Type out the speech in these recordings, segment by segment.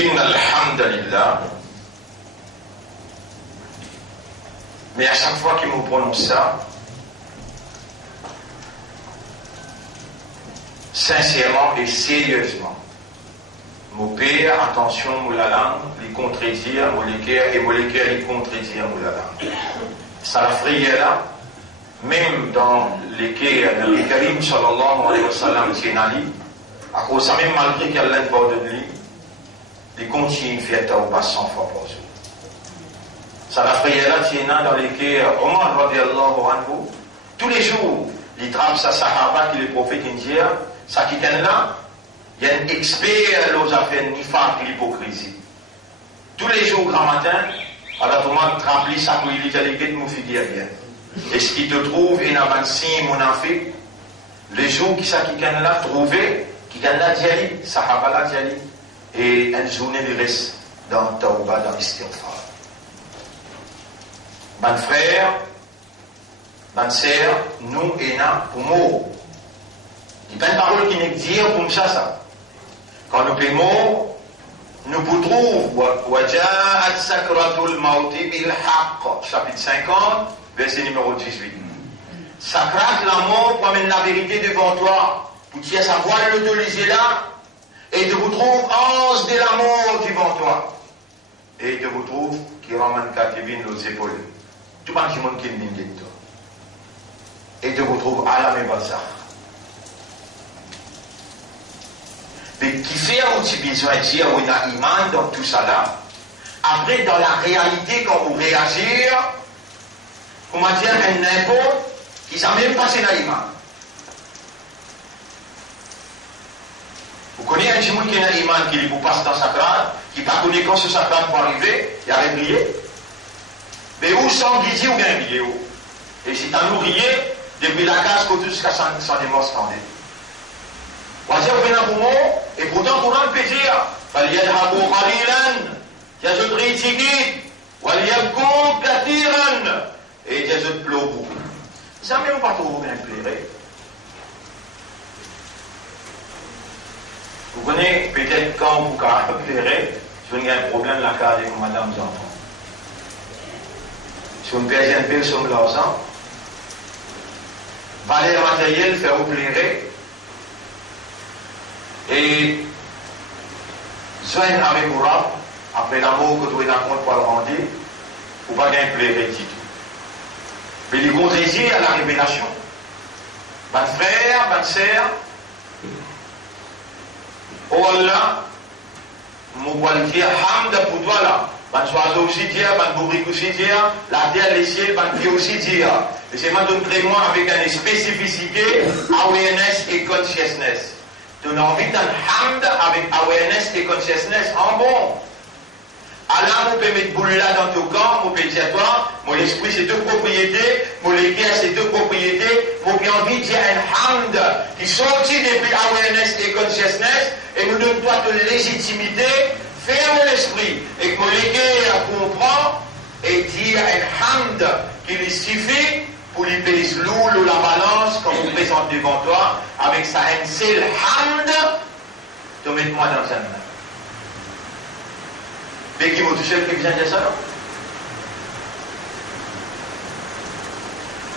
Inna alhamdulillah. Mais à chaque fois qu'il me prononce ça, sincèrement et sérieusement, mon père, attention, mon la langue, les contredire, mon l'équerre, et mon l'équerre, les contredire, mon la langue. Ça la frayait là, même dans l'équerre, le Karim, sallallahu alayhi wa sallam, c'est Nali, à cause ça, même malgré qu'elle l'a pas de lui, il continue à faire tawbah 100 fois par jour. Ça la frayait là, c'est dans l'équerre, Omar radiallahu anhu, tous les jours, il trappe sa sahaba qui les prophètes indiens, ça qui est là, il y a un expert aux affaires nifaq et l'hypocrisie. Tous les jours, grand matin, alors Thomas remplit sa couille de mon figure bien. Et ce qui te trouve, il y a 26 monafik, les jours qui ça qui est là, trouvé, qui est là, diali, sahaba là, diali, et une journée de reste dans Tawbah, dans l'Istighfar. Ban frère, ban sœur, nous et là, pour moi, il y a une parole qui n'est dire comme ça. Quand nous payons, nous pouvons trouver Waja'at sakratul mauti bil haqq, chapitre 50, verset numéro 18. Sakrat la mort promène la vérité devant toi, pour dire sa voile l'autoriser là, et de vous trouve ange de la mort devant toi. Et de vous trouve qui ramène Katibin aux épaules. Tout le monde qui est de toi. Et de vous trouve Alam et Bazar. Mais qui fait un petit besoin de dire on a iman dans tout ça là. Après, dans la réalité, quand vous réagissez, comment dire, un n'importe qui s'en même passé dans l'iman. Vous connaissez un petit monde qui a l'iman qui vous passe dans sa crâne, qui pas connaît quand ce sacrane va arriver, il y a un briller. Mais où sans guiser ou bien briller où? Et si t'as l'ouvrier, depuis la case, côté jusqu'à sans démon standard. Et pourtant, pour un plaisir, il y a des khalilan, il y a des critiques, il y a des kathiran, et il y a des plobou. Ça ne même pas trop bien plaire. Vous connaissez peut-être quand vous plairez, si vous avez un problème là, avec madame enfants. Si vous payez un peu sur l'argent, valeur matérielle, faire vous plaire. Et joindre avec vous, après l'amour que vous avez compte pour le rendre, vous ne pouvez pas plaire du tout. Mais les contredire à la révélation. Mon frère, ma sœur, oh Allah, je vais dire hamd pour toi là. Je vais aussi dire, je vais aussi dire, la terre, les ciels, je vais aussi dire. Et c'est maintenant moi avec une spécificité, awareness et consciousness. Tu as envie d'un hamd avec awareness et consciousness en bon. Allah vous peut mettre boule là dans ton corps, vous pouvez dire toi, mon esprit c'est deux propriétés, mon l'équerre c'est deux propriétés, vous avez envie de dire un hamd qui sortit depuis awareness et consciousness et nous donne toi de légitimité, ferme l'esprit et que mon l'équerre comprend et dire un hamd qui lui suffit pour lui pèse lourd la balance quand vous présente devant toi avec sa haine, c'est le hamd, de mettre moi dans un main. Mais qui m'a touché qui vient de ça, non?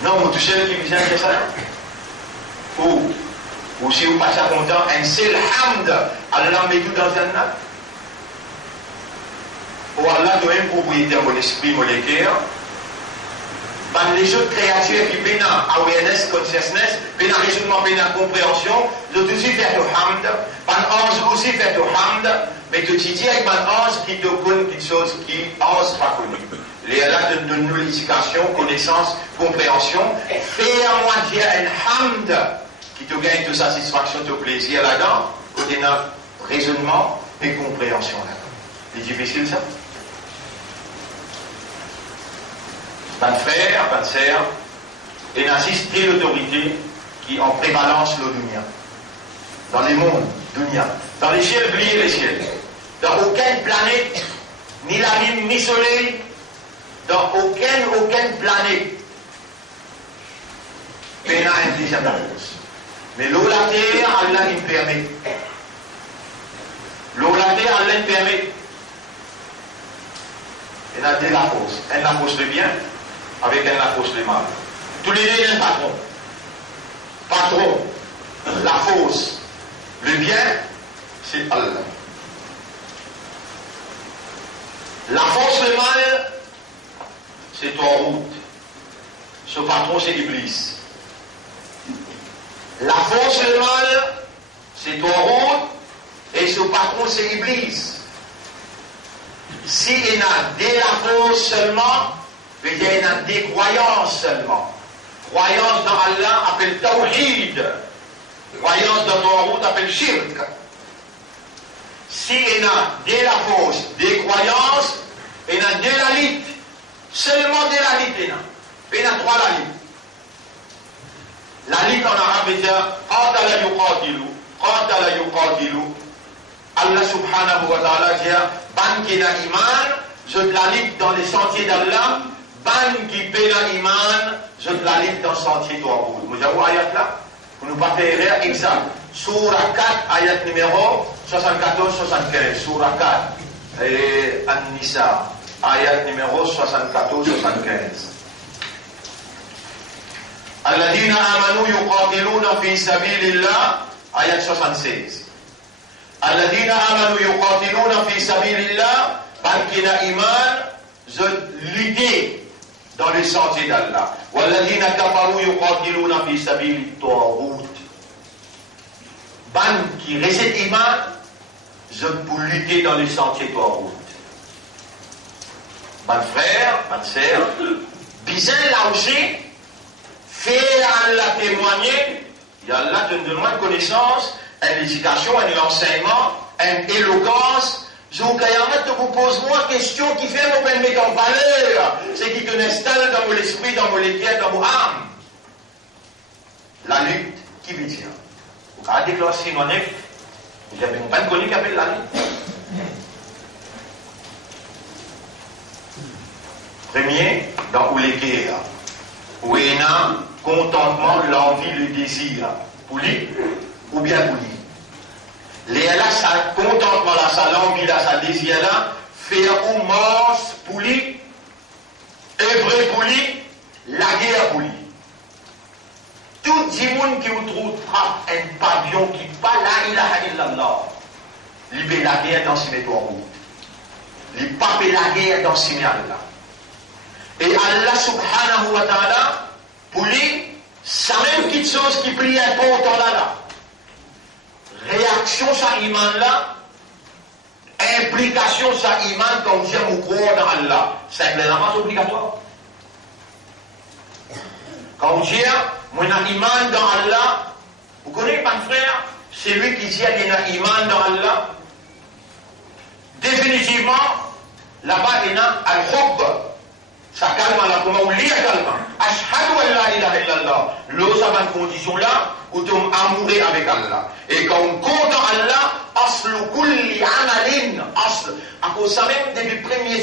Non, m'a touché qui vient de ça. Ou si vous passez content, un seul hamd, Allah met tout dans un main. Ou Allah doit une propriété à mon esprit, mon l'équerre. Les autres créatures qui viennent à awareness, consciousness, viennent à raisonnement, viennent à compréhension, ils aussi faire le hamd. Un ange aussi fait le hamd, mais que tu dis avec un ange qui te connaît quelque chose qui ange pas connu. Les Allah de nous l'éducation, connaissance, compréhension. Fais-moi dire un hamd qui te gagne de satisfaction, de plaisir là-dedans, côté notre raisonnement et compréhension là-dedans. C'est difficile ça? Ban frère, ban sœur, et n'assiste pris l'autorité qui en prévalence le dunya. Dans les mondes, dunya. Dans les ciels, oubliez les ciels. Dans aucune planète, ni la lune, ni soleil, dans aucune planète, il y a intelligence d'avance. Mais l'eau la terre, Allah il permet. L'eau la terre, Allah permet. Il y a deux la force. Elle la force le bien, avec elle la force le mal. Tous les deux, il y a un patron. Patron, la force, le bien, c'est Allah. La force, le mal, c'est ton route. Ce patron, c'est Iblis. La force, le mal, c'est ton route. Et ce patron, c'est Iblis. Si il y a des la force seulement, il y a des croyances seulement. Croyance dans Allah appelle Tawhid. Croyance dans ton route appelle Shirk. Si il y a des la force, des croyances, il y a des la lit. Seulement des la lit, il y a trois la lit. La lit en arabe est Qatala yuqatilu. Qatala yuqatilu. Allah subhanahu wa ta'ala dit ban qui n'a iman, je te la lit dans les sentiers d'Allah. Ban qui paie iman, je te la lis dans le sentier de Tawhid. Vous avez ayat là? Pour nous pas faire exact. Surah 4, ayat numéro 74-75. Surah 4, et An-Nisa, ayat numéro 74-75. Alladhina amanu yuqatiluna fi sabilillah, ayat 76. Alladhina amanu yuqatiluna fi sabilillah, ban qui n'a iman, je l'idée dans les sentiers d'Allah. Walladhina kafaru yuqatiluna fi sabili at-taghut. Ban qui rejette iman, je pour lutter dans les sentiers de Taghut. Ban frère, ban sœur, bizarre là aussi, fait Allah témoigner, et Allah te donne une connaissance, une éducation, un enseignement, une éloquence. Je vous pose moi une question qui fait mon ben mettre en valeur. C'est qui te installe dans mon esprit, dans mon équipe, dans mon âme. La lutte, qui veut dire? Vous avez déclaré si non est, vous avez pas connu qui appelle la lutte. Premier, dans l'équipe, où il y a contentement, l'envie, le désir. Pour lui, ou bien pour lui. Les là, ça contentement là, ça l'envie là, ça désir là, faire ou mort pour lui, œuvrer pour lui, la guerre pour lui. Tout le monde qui vous trouve frappe un pavillon qui pas la ilaha illallah, libère la guerre dans ce métro. Il pape la guerre dans ce là. Et Allah subhanahu wa ta'ala, pour lui, ça même petite chose qui prie important là. Réaction sur l'iman là, implication sur l'iman comme dire ou croire dans Allah. C'est vraiment obligatoire. Quand on dit, moi j'ai un iman dans Allah, vous connaissez pas frère, c'est lui qui dit qu'il y a un iman dans Allah. Définitivement, là-bas il y a al-hub. Ça calme là, comment on lit calme. Ashhadu an la ilaha illallah. L'eau, ça va une condition là, où tu es amoureux avec Allah. Et quand on compte en Allah, aslu kulli amalin, asl. À cause ça même, depuis le premier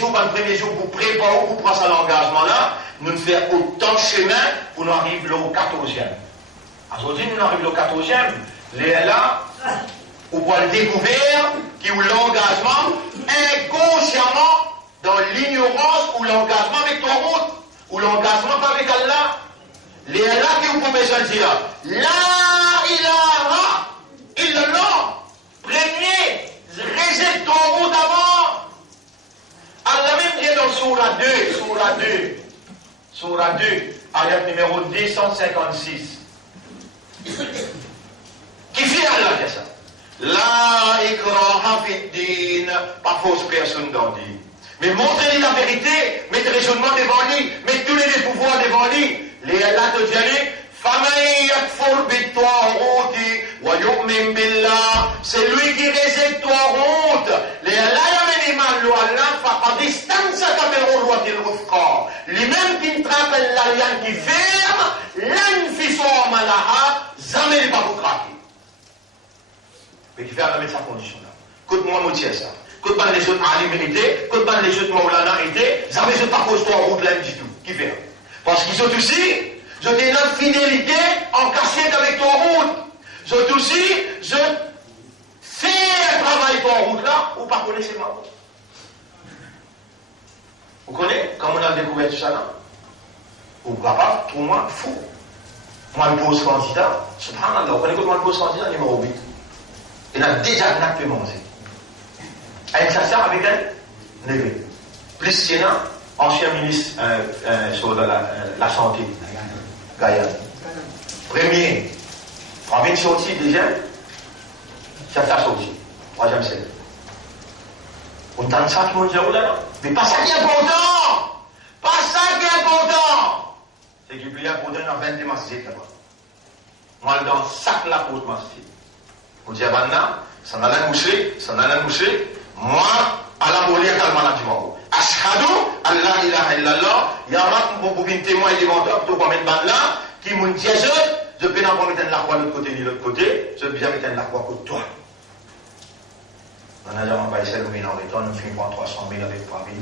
jour, pour préparer, pour prendre cet engagement-là, nous faisons autant de chemin pour nous arriver au 14e. Aujourd'hui, nous arrivons au 14e. Les là, on va le découvrir, qui ont l'engagement inconsciemment dans l'ignorance ou l'engagement avec ton route, ou l'engagement pas avec Allah. Les là qui vous pouvez dire, la ilaha illallah, premier, rejette ton route avant. Allah même dit dans Surah 2, ayat numéro 256. Qui fait Allah dit ça? La ikraha fi din, pas fausse personne dans dit. Mais montrez-lui la vérité, mettez les raisonnements devant lui, mettez tous les pouvoirs devant lui. Les Allah te dit, c'est lui qui rejette ton route. Les Allah lui-même qui te rappelle l'alliance qui ferme, l'anfisor malaha, jamais il va vous craquer. Mais il fait à mettre sa condition là. Écoute-moi, moi, tiens ça. Quand on les autres aliments, quand on les autres Maulana étaient, jamais je ne pas pose toi en route là du tout. Qui fait? Parce qu'ils sont aussi, je t'ai notre fidélité en cachette avec ton route. Je aussi, je fais un travail pour en route là, ou pas connaissez moi. Vous connaissez, comme on a découvert tout ça là, ou papa, pour moi, fou. Moi, le pose candidat, subhanallah, vous connaissez comment le pose candidat, numéro 8. Il a déjà un manger. Elle s'assoit avec elle, neveu. Plus c'est là, ancien ministre sur la santé, Guyane. Premier, on vient de sortir déjà, ça sorti. Troisième c'est. On entend ça qui m'a dit, oh là là, mais pas ça qui est important! Pas ça qui est important! C'est qu'il y a important dans 22 masjids là-bas. Moi, dans sac la pour masjid. On dit, maintenant, ça n'a rien mouché, moi, à la molia calmana du monde. Ashhadu, Allah ilaha illallah, ya Rab, pour vous témoigner devant toi, pour vous mettre là, qui m'ont dit, je peux pas mettre la croix de l'autre côté ni de l'autre côté, je peux bien mettre la croix contre toi. On a jamais pas essayé de nous en retour, nous finissons 300 000 avec 3 000.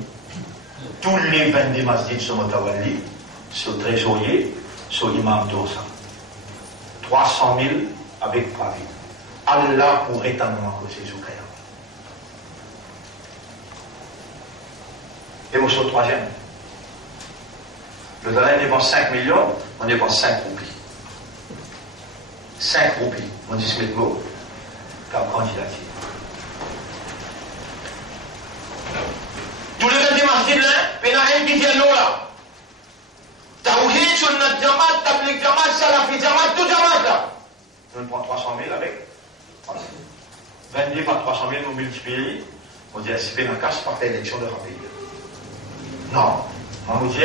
Tous les 22 masjids sont Motawali, sur le trésorier, sur l'imam d'Orsa. 300 000 avec 3 000. Allah pourrait éternellement causer Zoukaya. Et moi, sur le troisième. Le dollar dépense 5 millions, on dépense 5 roupies. 5 roupies. On dit ce mot comme candidature. Tous les 20 masjids là, il y a un qui dit là. Tawhid, Sunnat Jamaat, Tabligh Jamaat, Salafi Jamaat, tout Jamaat là. On prend 300 000 avec. 22 par 300 000, on multiplie. On dit, c'est une casse par l'élection de la pays. Non. On vous dit,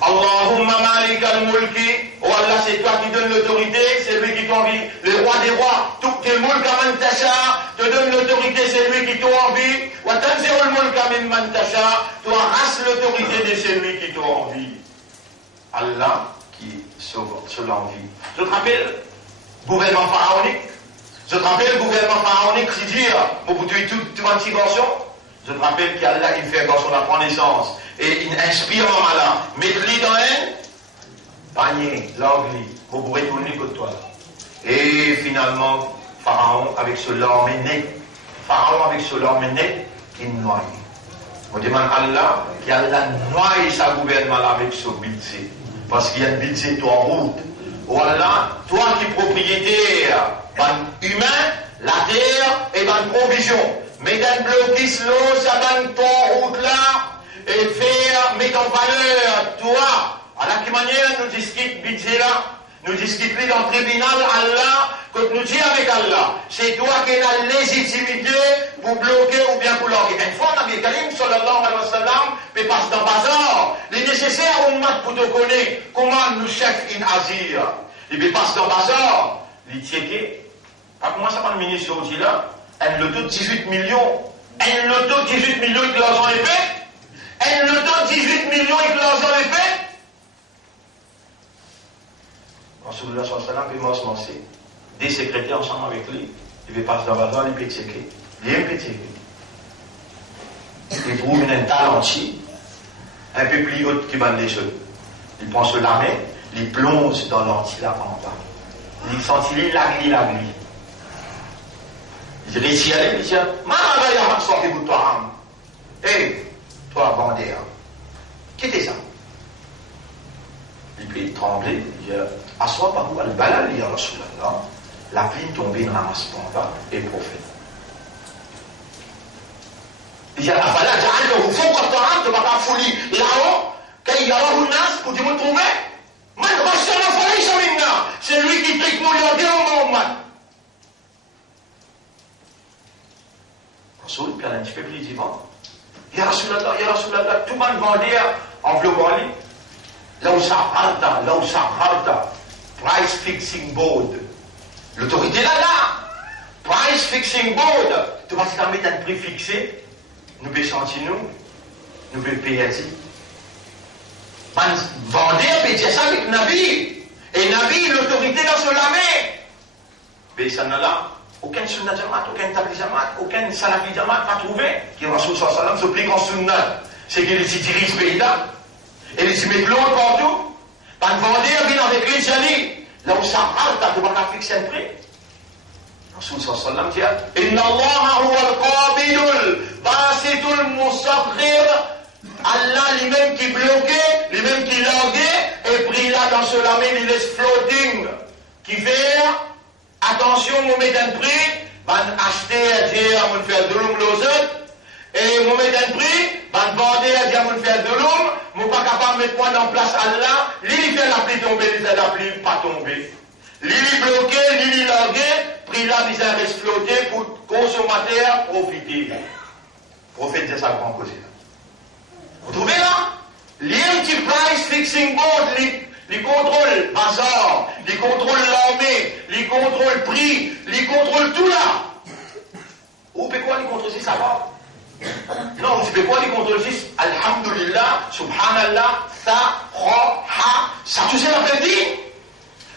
Allahumma malik al-mulki, oh Allah, c'est toi qui donne l'autorité, c'est lui qui t'envie. Le roi des rois, tout tes mulk man tasha, te donne l'autorité, c'est lui qui t'envie. Wa tanzi'ul mulka mimman tasha, tu arrases l'autorité de celui qui t'envie. Allah qui sauve l'envie. Je te rappelle, gouvernement pharaonique. Je te rappelle, gouvernement pharaonique, qui dit, pour toute ma petite version, je te rappelle qu'Allah, il fait dans son apprentissage. Et il inspire en malin. Mettez-le dans un panier, l'anglais, vous pourrez tourner que toi. Et finalement, Pharaon avec ce lormenet, il noie. On demande à Allah qu'Allah noie sa gouvernement avec ce budget. Parce qu'il y a un budget toi en route. Ou Allah, toi qui es propriétaire, humain, la terre et la provision. Mais d'un blocus l'eau, ça donne ton route là. Et faire mettre en valeur, toi, à la qui manière nous discutons budget là, nous discutons dans le tribunal, Allah, que nous disons avec Allah, c'est toi qui as la légitimité pour bloquer ou bien pour l'orguer. Une fois, Nabi Karim, sallallahu alayhi wa sallam, peut passer dans le bazar, il est nécessaire au mat pour te connaître comment nous chefs in Azir. Il peut passer dans le bazar, il tient comment ça va le ministre aujourd'hui là, elle le taux 18 millions, elle le taux 18 millions de l'argent épais. Elle le donne 18 millions et que l'argent est fait. Rasulullah sallallahu alayhi wa sallam peut m'ensemencer. Des secrétaires ensemble avec lui. Il veut passer dans la bazar, il peut checker. Il peut checker. Il trouve un talentier, un peu plus haut qui bat les cheveux. Il prend ce lamet, il plonge dans l'antilap en bas. Il sentit l'agli. Il réussit à aller, il dit, maman, il y a un sorti pour toi. Hé! Toi, bandéa, quittez ça. Il peut trembler, il dit, assois par où al-balal, ya Rasulallah, la pluie tombée ne ramasse pas et prophète. Il dit, afala ja'alnahu fawqa at-ta'am, tu vas pas fouler là-haut, kay yarahu an-nas, pour te retrouver. Man ghassana falaysa minna, c'est lui qui trique nous le dire au Muhammad. Rasoul, puis un petit peu plus vivant. Ya Rasulallah, tout le monde va dire, enveloppant lui, là où ça harta, price fixing board. L'autorité là, price fixing board. Tu vas se mettre un prix fixé, nous pouvons sentir nous pouvons payer à dire. Vendeur peut dire ça avec Nabi. Et Nabi, l'autorité dans ce lamé. Mais ça n'a là. Aucun sunnah jamaat, aucun tabligh jamaat, aucun salafi jamaat va trouver qui est Rasul sallallahu alayhi wa sallam, ce plus grand sunnah. C'est qu'il dirige ce pays-là. Et il se met de l'eau partout. Quand le vendeur vient avec lui, Jali, là où ça parle, tu vas pas fixer un prix. Rasul sallallahu alayhi wa sallam dit, Inna Allah huwa al-qabidul Allah lui-même qui bloquait, lui-même qui languait, et pris là dans ce lamé, il laisse floating, qui fait, attention, on met un prix, on acheter à dire, on fait de l'homme l'osette, et on met un prix, on vendre à dire, on fait de l'homme, on pas capable de mettre moi dans place Allah, lui fait la pluie tomber, lui fait la pluie pas tomber. Lui bloqué, lui langué, pris là, il reste flotter pour consommateur profiter. Profiter de sa grande cause. Vous trouvez là? L'enterprise fixing board, les contrôles bazar, les contrôles l'armée, les contrôles prix, les contrôles tout là. Ou peut quoi les contrôles si ça va? Non, vous savez quoi les contrôles si? Alhamdulillah, subhanallah, ça, ha, ça tout c'est la dit?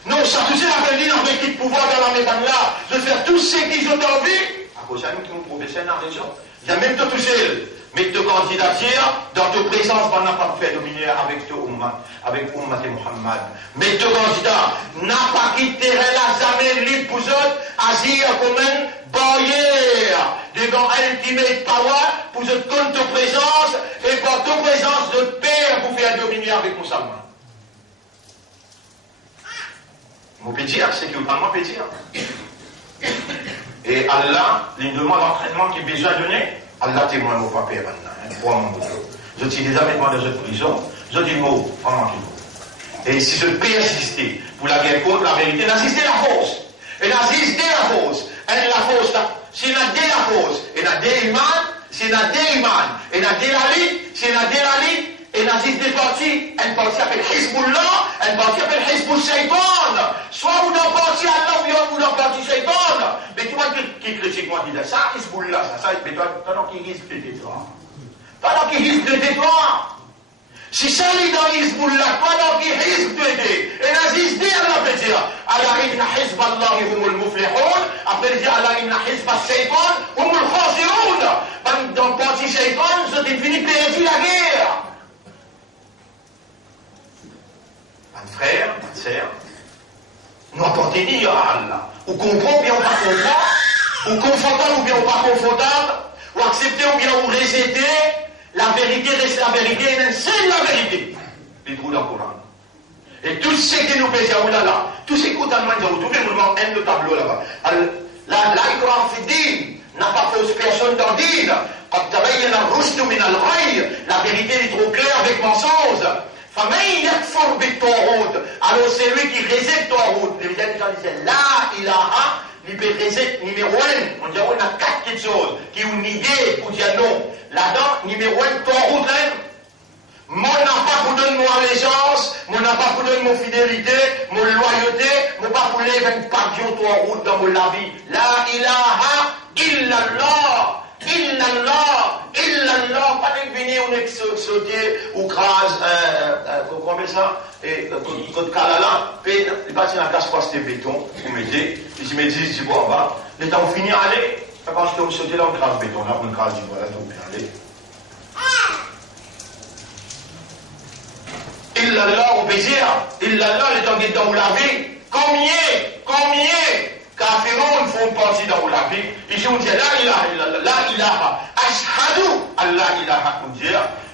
Non, ça tout c'est la dit dans l'équipe pouvoir dans la méthode là, de faire tout ce qu'ils ont envie. À cause de nous qui nous professionnels dans la région. Il y a même tout touché. Mais de candidature, dans ta présence, on n'a pas fait dominer avec ton Ummat, avec Ummat et Muhammad. Mais de candidat, n'a pas quitté la zamée libre pour eux, agir comme une barrière devant ultimate power, pour eux contre ta présence, et par ta présence de père pour faire dominer avec Musulman. Mon petit, c'est que pas mon petit. Et Allah, il demande l'entraînement qu'il a besoin de donner. Allah témoin mon papa maintenant, pour mon boulot. Je dis déjà avec moi dans cette prison, je dis mot, vraiment qu'il faut. Et si je persistais pour la guerre contre la vérité, n'assister la force. Et n'assister la force. Et la force, si n'a dit la force, et n'a dit iman, si n'a dit iman, et n'a dit la lit, si n'a dit la lit, et n'assiste des parties, une partie appelle Hizbullah, une partie appelle Hizbul Shaitan. Soit vous dans partie Allah, ou dans partie Shaitan. Mais toi qui critique, moi, qui dit ça, Hizbullah, ça, mais toi, pendant qu'il risque de détruire. Pendant qu'il risque de détruire. Si ça lit dans Hizbullah, pendant qu'il risque de détruire, et n'assiste dit Allah peut dire, Allah inna Hizballah humul muflihun, après dire Allah inna Hizbal Shaitan humul khasirun. Dans partie Shaitan, je définis perdu la guerre. Frère, sœur, nous appartenons à Allah. Ou comprend bien ou pas comprend, ou confortable ou bien ou pas confortable, ou accepter ou bien ou rejeter, la vérité reste la vérité et c'est la vérité. Les trous dans le Coran. Et tout ce qui nous pèse à là, tout ce qui nous demande, vous trouvez vraiment un de tableau là-bas. La Coran dit, n'a pas fausse personne dans dire, quand tu as la vérité est trop claire avec mensonge. Alors c'est lui qui réside Tawhid. Les gens disaient La ilaha, il peut résider numéro 1. On dit on a 4 petites choses qui ont une idée pour dire non. Là-dedans, numéro 1, Tawhid. Moi n'a pas pour donner mon allégeance, moi n'a pas pour donner mon fidélité, mon loyauté, moi pas pour lever une passion Tawhid dans mon vie. La ilaha illallah. Illallah, illallah, pas de venir on est sauté ou crase, comment ça, et quand kalala, puis il partit dans la casse passe de béton, vous mettez, puis je me dis, tu vois en bas, le temps fini à aller, parce que vous sautez là, on crase béton, là, on crase du voilà, donc bien aller. Illallah, on peut dire, illallah, le temps qui est dans la vie, combien, Kafirun font partie dans la vie. Ici on dit la ilaha illallah, la ilaha, ashhadu Allah ilaha, on dit,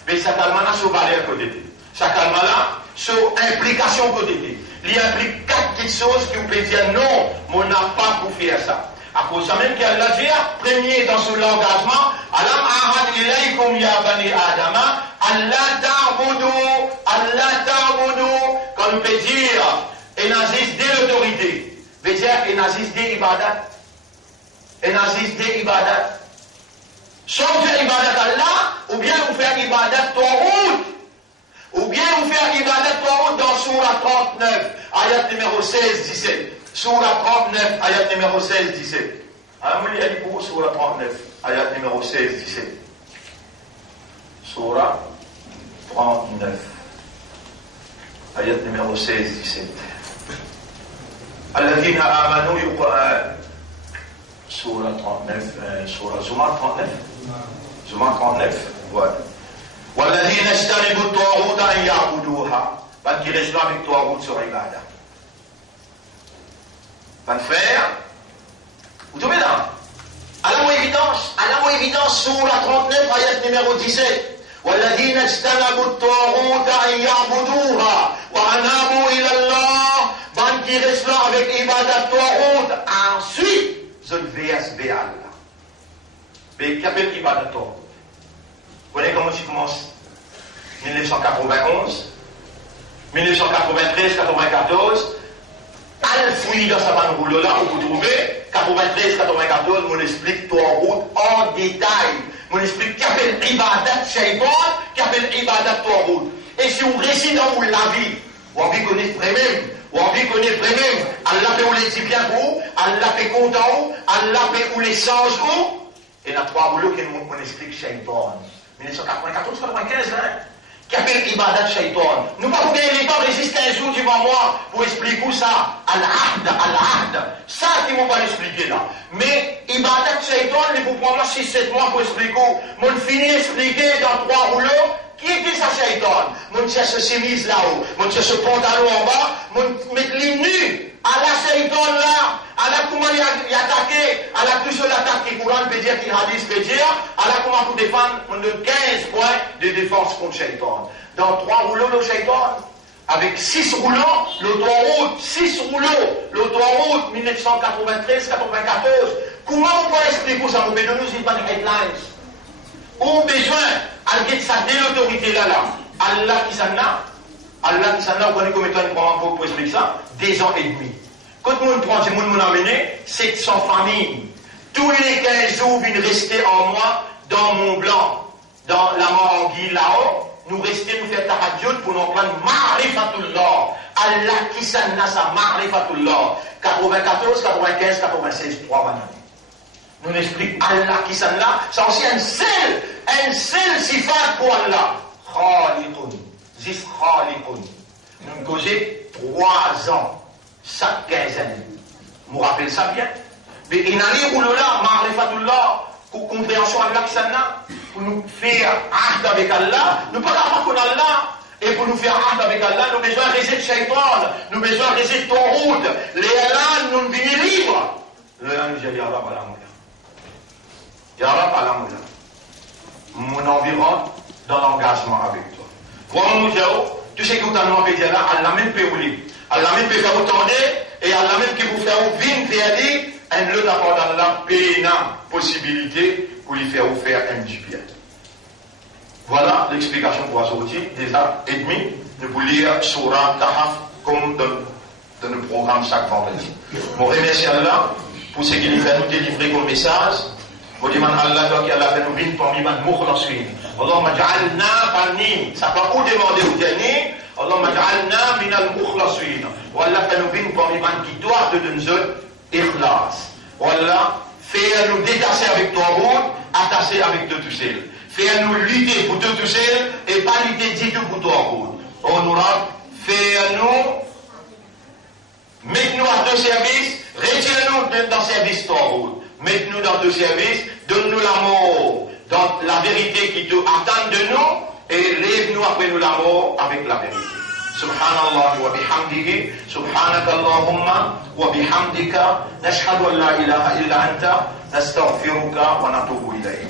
mais ça calme là sur valeur côté. Ça calme là sur implication côté. Il implique 4 petites choses qui vous peut dire non, on n'a pas pour faire ça. À cause de même qu'Allah dit, premier dans son engagement, Alam ahad ilaykum ya bani adama, Allah ta'budu, quand on peut dire, et n'agisse dès l'autorité. Veut dire, il n'agisse des ibadat. Il n'agisse des ibadat. Soit vous faites ibadat Allah, ou bien vous faites ibadat Tawhid. Ou bien vous faites ibadat Tawhid dans Surah 39, ayat numéro 16-17. Surah 39, ayat numéro 16-17. Alors, vous lisez pour Surah 39, ayat numéro 16-17. Surah 39, ayat numéro 16-17. الذين آمنوا سورة 39 سورة زمر 39 voilà. والذين اجتنبوا الطاغوت أن يعبدوها parce qu'il reste avec Tawhid sur Ibadah. Pas frère, vous trouvez là? À la évidence, Surah 39, ayat numéro 17. والذين اجتنبوا الطاغوت أن يعبدوها وأنابوا إلى الله ban qui reste là avec ibadat taout ensuite je VSB Allah mais qu'appelle ibadat taout vous voyez comment ça commence 1991 1993 94 al fouille dans sa bande rouleau là où vous trouvez 93 94 on explique taout en détail. On explique qu'appelle ibadat shaytan, qu'appelle ibadat taout. Et si on récite dans la vie, on va connaître vraiment, Allah fait où les dit bien vous, Allah fait content, Allah fait où les change où, et la trois boulots qu'on explique shaytan. 1994, 95, hein, qu'appelle ibadat shaytan. Nous pas bien les temps résister un jour devant moi pour expliquer où ça, al-ahd, ça qui m'ont pas expliqué là. Mais ibadat shaytan, il faut prendre 6-7 mois pour expliquer. Mon fini expliquer dans 3 rouleaux. Qui est ça, shaytan? Mon cherche ce chemise là-haut, mon cherche ce pantalon en bas, mon met les nus. À la shaytan là, à la comment il attaqué, à la plus l'attaque qui courant peut dire, qui hadith peut dire, à la comment pour défendre, on donne 15 points de défense contre shaytan. Dans 3 rouleaux, le shaytan, avec 6 rouleaux, l'autoroute, 6 rouleaux, l'autoroute 1993-94. Comment on peut expliquer ça? On peut donner une bonne headlines. On a besoin, avec ça, de l'autorité là, Allah qui s'en a, on connaît combien de temps il prend pour expliquer ça? 2 ans et demi. Quand on prend, c'est mon amené, 700 familles. Tous les 15 jours, viennent rester en moi, dans mon blanc, dans la Maranguille là-haut. Nous restons, nous faire tahajjud pour nous prendre Ma'rifatullah. Allah qui s'en a, ça Ma'rifatullah. 94, 95, 96, 3 années. Nous expliquons Allah qui s'en a, c'est aussi un seul sifat pour Allah. Khaliqun. Zis Khaliqun. Nous causons 3 ans, chaque 15 années. Vous vous rappelez ça bien? Mais il y a un là, Ma'rifatullah, pour compréhension Allah qui s'en a, pour nous faire ahd avec Allah. Nous ne pouvons pas qu'on Allah. Et pour nous faire ahd avec Allah, nous avons besoin de résister shaytan, nous avons besoin de résister ton route. Les Allah, nous venons libres. Le Allah nous dit, Ya Rab ala moula. Ya Rab ala moula. Mon environ dans l'engagement avec toi. Voilà mon Dieu, tu sais que tu as demandé là, Allah même peut rouler. Allah même peut faire autant et Allah même qui vous fait venir vers lui, un autre apport dans la peine possibilité pour lui faire vous faire un du bien. Voilà l'explication pour aujourd'hui, déjà et demi, de vous lire Surah Kahf comme dans le programme chaque vendredi. Je remercie Allah pour ce qu'il fait nous délivrer comme message. Je demande à Allah qui a fait nous venir parmi les mukhlassin. Allahumma ja'alna parmi, ça peut vous demander au dernier, Allahumma ja'alna min al-mukhlassin. Wallah fait nous venir parmi les qui doivent de nous ikhlas. Wallah, fais-nous détacher avec toi, attacher avec toi tout seul. Fais-nous lutter pour toi tout seul et pas lutter du tout pour toi. Honorable, fais-nous, mets-nous à ton service, retire-nous dans le service toi. Mets-nous dans ton service, donne-nous l'amour, dans la vérité qui te attend de nous et lève-nous après nous l'amour avec la vérité. Subhanallah wa bihamdihi, subhanaka Allahumma wa bihamdika, nashhadu an la ilaha illa anta, nastaghfiruka wa natubu ilayk.